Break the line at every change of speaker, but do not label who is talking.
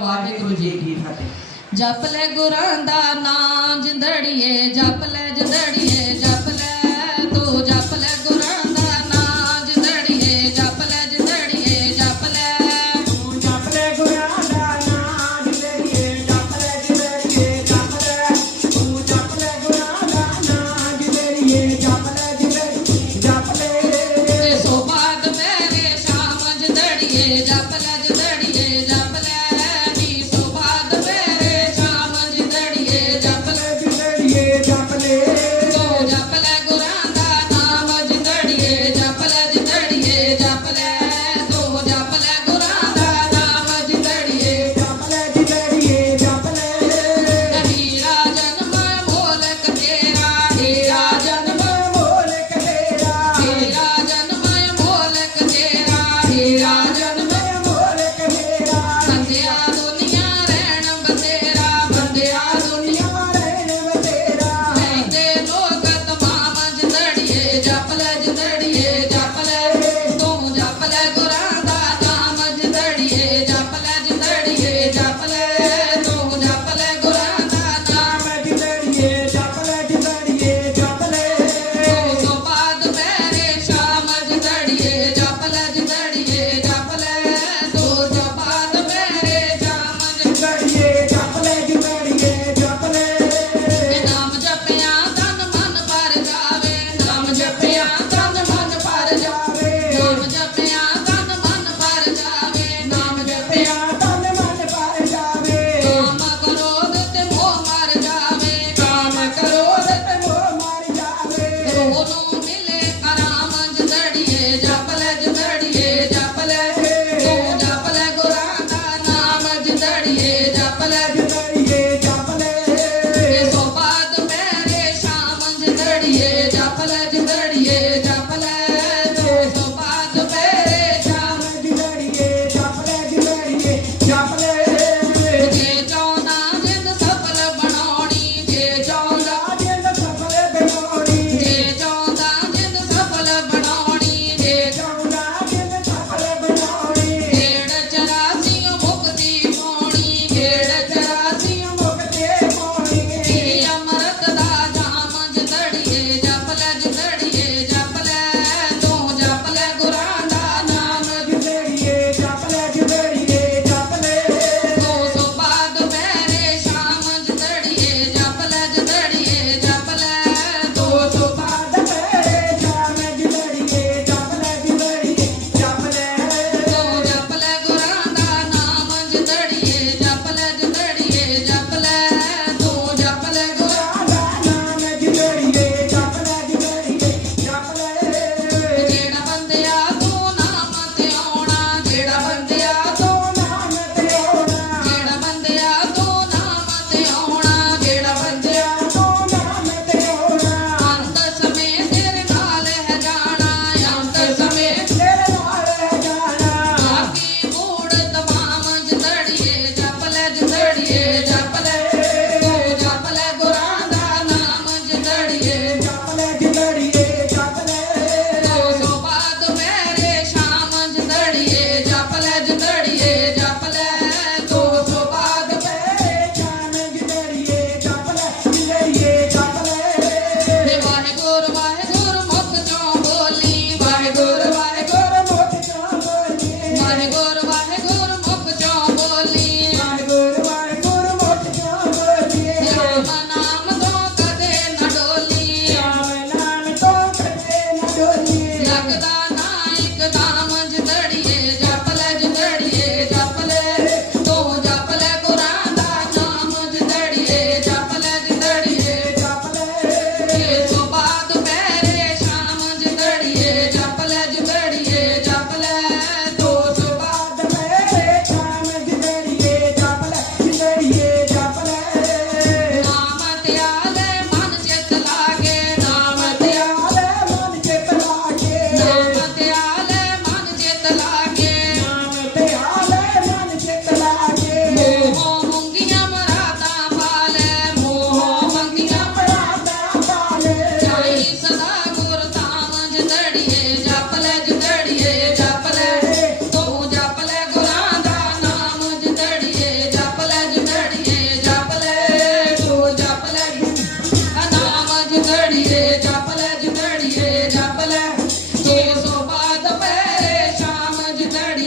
ਵਾਹਿਗੁਰੂ ਜੀ ਕੀ ਫਤਿਹ।
ਜਪ ਲੈ ਗੁਰਾਂ ਦਾ
ਨਾਮ ਜਿੰਦੜੀਏ ਜਪ ਲੈ ਜਿੰਦੜੀਏ ਜਪ
Jesus.